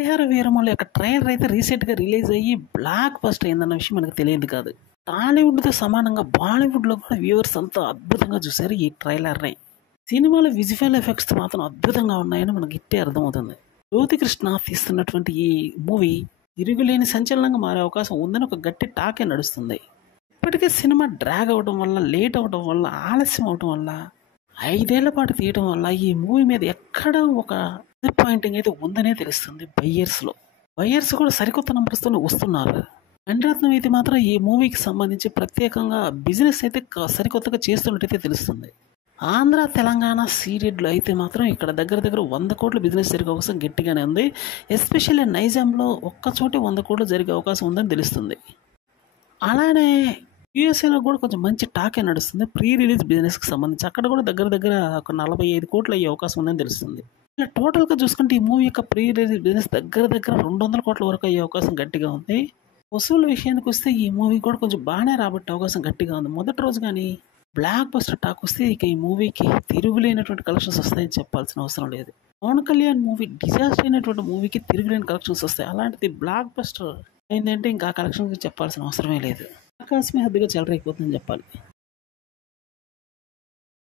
హరిహర వీరమల్లు యొక్క ట్రైలర్ అయితే రీసెంట్గా రిలీజ్ అయ్యి బ్లాక్ బస్టర్ అయిందన్న విషయం మనకు తెలియదు కాదు. టాలీవుడ్తో సమానంగా బాలీవుడ్లో కూడా వ్యూవర్స్ అంతా అద్భుతంగా చూశారు ఈ ట్రైలర్ని. సినిమాలో విజువల్ ఎఫెక్ట్స్ మాత్రం అద్భుతంగా ఉన్నాయని మనకి ఇట్టే అర్థమవుతుంది. జ్యోతికృష్ణ తీస్తున్నటువంటి ఈ మూవీ తిరుగులేని సంచలనంగా మారే అవకాశం ఉందని ఒక గట్టి టాకే నడుస్తుంది. ఇప్పటికే సినిమా డ్రాగ్ అవడం వల్ల, లేట్ అవడం వల్ల, ఆలస్యం అవడం వల్ల, 5 ఏళ్ల పాటు తీయడం వల్ల ఈ మూవీ మీద ఎక్కడో ఒక డిసప్పాయింటింగ్ అయితే ఉందనే తెలుస్తుంది బయ్యర్స్లో. బయ్యర్స్ కూడా సరికొత్త నంబర్స్తోనే వస్తున్నారు. మణిరత్నం అయితే మాత్రం ఈ మూవీకి సంబంధించి ప్రత్యేకంగా బిజినెస్ అయితే సరికొత్తగా చేస్తున్నట్టయితే తెలుస్తుంది. ఆంధ్ర తెలంగాణ సీరియడ్లో అయితే మాత్రం ఇక్కడ దగ్గర 100 కోట్ల బిజినెస్ జరిగే అవకాశం గట్టిగానే ఉంది. ఎస్పెషల్లీ నైజాంలో ఒక్కచోటే 100 కోట్లు జరిగే అవకాశం ఉందని తెలుస్తుంది. అలానే యూఎస్ఏలో కూడా కొంచెం మంచి టాకే నడుస్తుంది ప్రీ రిలీజ్ బిజినెస్కి సంబంధించి. అక్కడ కూడా దగ్గర ఒక 45 కోట్లు అయ్యే అవకాశం ఉందని తెలుస్తుంది. ఇలా టోటల్గా చూసుకుంటే ఈ మూవీ యొక్క ప్రీ రిలీజ్ బిజినెస్ దగ్గర 200 కోట్ల వరకు అయ్యే అవకాశం గట్టిగా ఉంది. వసూలు విషయానికి వస్తే ఈ మూవీ కూడా కొంచెం బాగానే రాబట్టే అవకాశం గట్టిగా ఉంది. మొదటి రోజు కానీ బ్లాక్ బస్టర్ టాక్ వస్తే ఇక ఈ మూవీకి తిరుగులేనటువంటి కలెక్షన్స్ వస్తాయని చెప్పాల్సిన అవసరం లేదు. పవన్ కళ్యాణ్ మూవీ డిజాస్టర్ అయినటువంటి మూవీకి తిరుగులేని కలెక్షన్స్ వస్తాయి. అలాంటిది బ్లాక్ బస్టర్ అయిందంటే ఇంకా కలెక్షన్స్ చెప్పాల్సిన అవసరమే లేదు. ఆకాశమే హద్దుగా చెలరైపోతుందని చెప్పాలి.